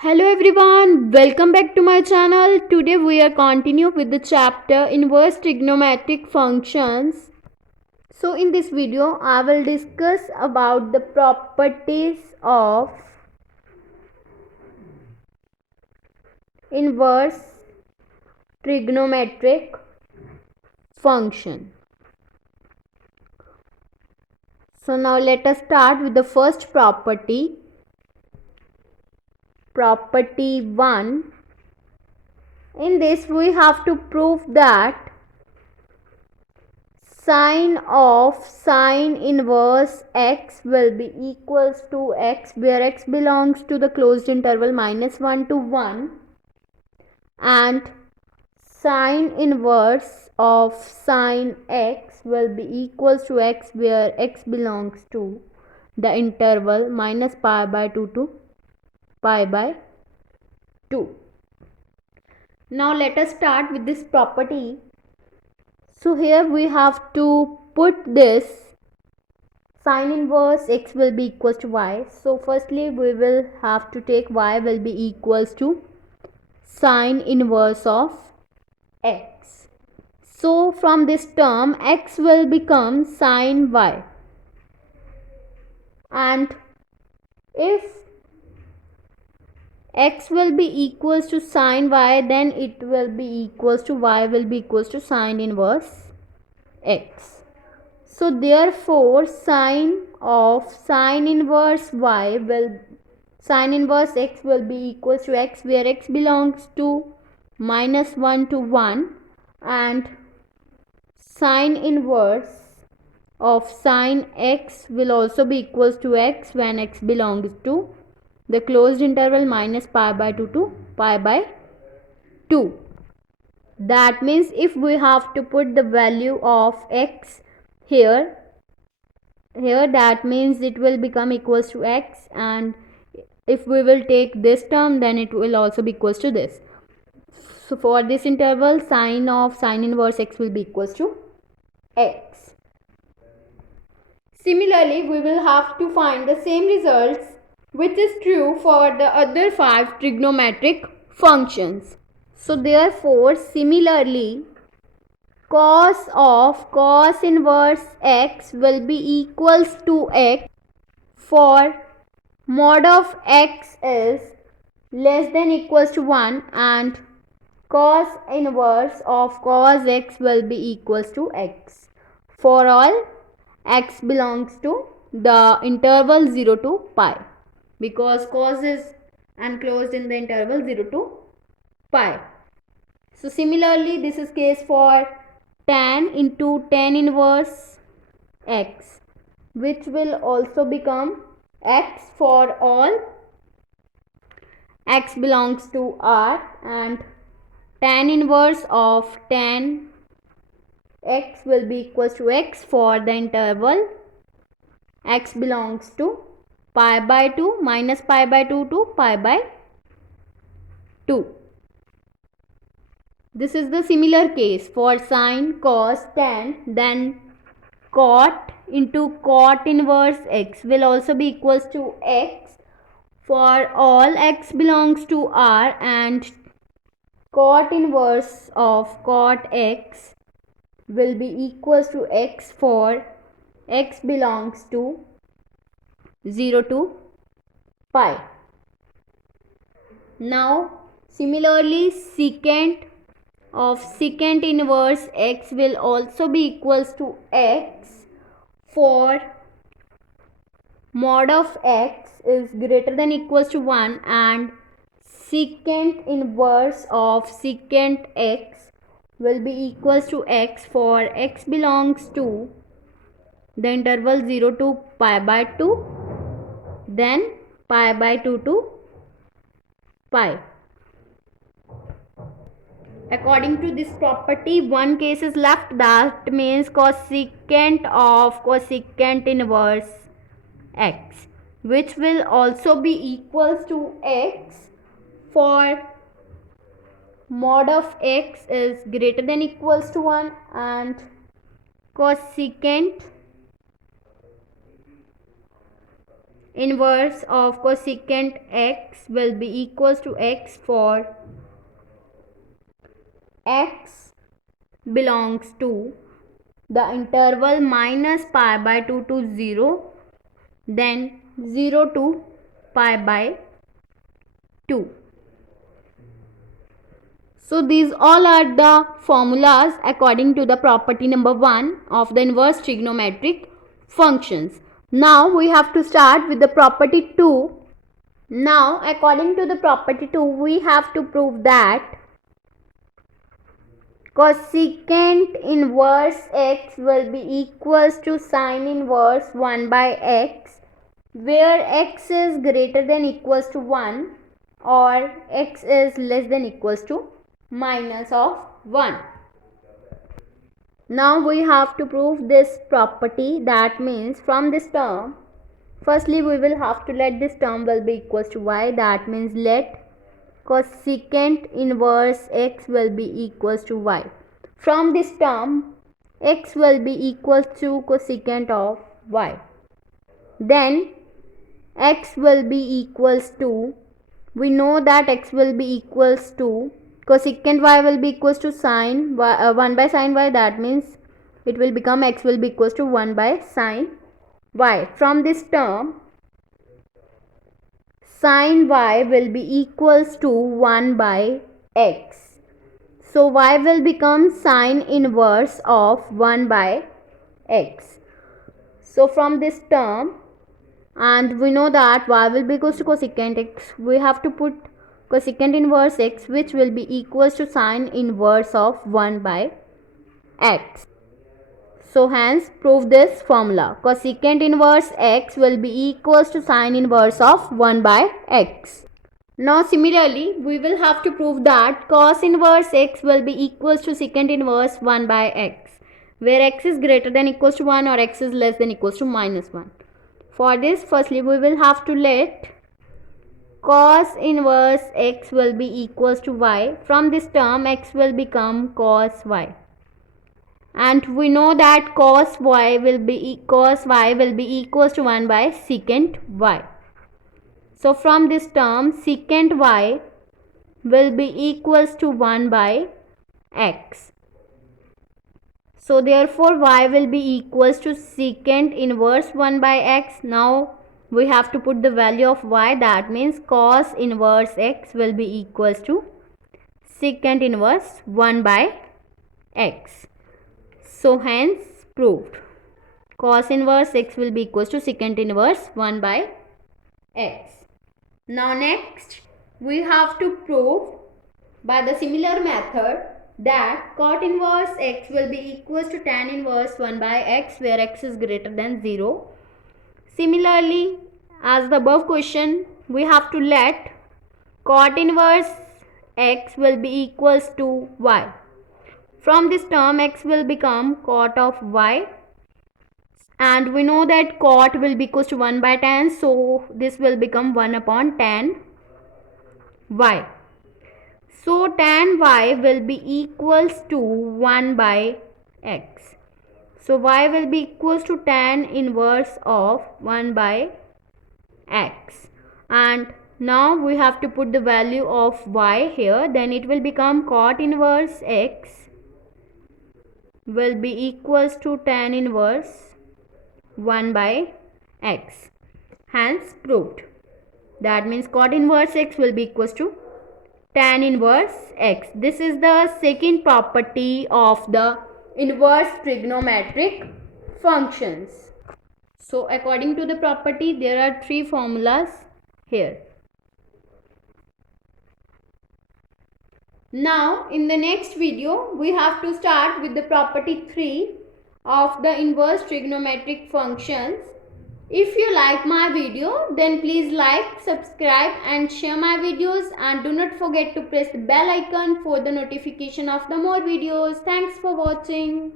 Hello everyone, welcome back to my channel. Today we are continuing with the chapter inverse trigonometric functions. So in this video I will discuss about the properties of inverse trigonometric function. So now let us start with the first property. Property 1. In this we have to prove that sine of sine inverse x will be equals to x, where x belongs to the closed interval -1 to 1, and sine inverse of sine x will be equals to x, where x belongs to the interval minus pi by 2 to pi by 2. Now let us start with this property. So here we have to put this sine inverse x will be equals to y. So firstly we will have to take y will be equals to sine inverse of x. So from this term x will become sine y, and if x will be equals to sine y, then it will be equals to y will be equals to sine inverse x. So therefore sine of sine inverse y will sine inverse x will be equals to x, where x belongs to -1 to 1, and sine inverse of sine x will also be equals to x when x belongs to the closed interval minus pi by 2 to pi by 2. That means if we have to put the value of x here, that means it will become equals to x, and if we will take this term, then it will also be equals to this. So for this interval, sine of sine inverse x will be equals to x. Similarly, we will have to find the same results which is true for the other 5 trigonometric functions. So therefore, similarly, cos of cos inverse x will be equals to x for mod of x is less than equals to 1, and cos inverse of cos x will be equals to x for all x belongs to the interval 0 to pi, because cos is enclosed in the interval 0 to pi. So similarly this is case for tan into tan inverse x, which will also become x for all x belongs to R, and tan inverse of tan x will be equals to x for the interval x belongs to pi by 2 minus pi by 2 to pi by 2. This is the similar case for sine, cos, tan. Then cot into cot inverse x will also be equals to x for all x belongs to R, and cot inverse of cot x will be equals to x for x belongs to 0 to pi. Now similarly secant of secant inverse x will also be equals to x for mod of x is greater than equals to 1, and secant inverse of secant x will be equals to x for x belongs to the interval 0 to pi by 2, then pi by 2 to pi. According to this property, one case is left, that means cosecant of cosecant inverse x, which will also be equals to x for mod of x is greater than equals to 1, and cosecant inverse of cosecant x will be equals to x for x belongs to the interval minus pi by 2 to 0, then 0 to pi by 2. So these all are the formulas according to the property number 1 of the inverse trigonometric functions. Now we have to start with the property 2. Now according to the property 2 we have to prove that cosecant inverse x will be equals to sine inverse 1 by x, where x is greater than equals to 1 or x is less than equals to minus of 1. Now we have to prove this property. That means from this term, firstly we will have to let this term will be equals to y. That means let cosecant inverse x will be equals to y. From this term, x will be equal to cosecant of y. Then x will be equals to, we know that x will be equals to cosecant y will be equals to sine 1 by sine y. That means it will become x will be equals to 1 by sine y. From this term, sine y will be equals to 1 by x. So y will become sine inverse of 1 by x. So from this term, and we know that y will be equals to cosecant x, we have to put cosecant inverse x, which will be equals to sine inverse of 1 by x. So hence prove this formula. Cosecant inverse x will be equals to sine inverse of 1 by x. Now similarly we will have to prove that cos inverse x will be equals to secant inverse 1 by x, where x is greater than equals to 1 or x is less than equals to minus 1. For this, firstly we will have to let cos inverse x will be equals to y. From this term x will become cos y, and we know that cos y will be equals to 1 by secant y. So from this term secant y will be equals to 1 by x. So therefore y will be equals to secant inverse 1 by x. Now we have to put the value of y. That means cos inverse x will be equals to secant inverse 1 by x. So hence proved. Cos inverse x will be equals to secant inverse 1 by x. Now next we have to prove by the similar method that cot inverse x will be equals to tan inverse 1 by x, where x is greater than 0. Similarly, as the above question, we have to let cot inverse x will be equals to y. From this term x will become cot of y, and we know that cot will be equals to 1 by tan, so this will become 1 upon tan y. So tan y will be equals to 1 by x. So y will be equals to tan inverse of 1 by x. And now we have to put the value of y here. Then it will become cot inverse x will be equals to tan inverse 1 by x. Hence proved. That means cot inverse x will be equals to tan inverse x. This is the second property of the inverse trigonometric functions. So according to the property, there are three formulas here. Now in the next video we have to start with the property 3 of the inverse trigonometric functions. If you like my video, then please like, subscribe and share my videos, and do not forget to press the bell icon for the notification of the more videos. Thanks for watching.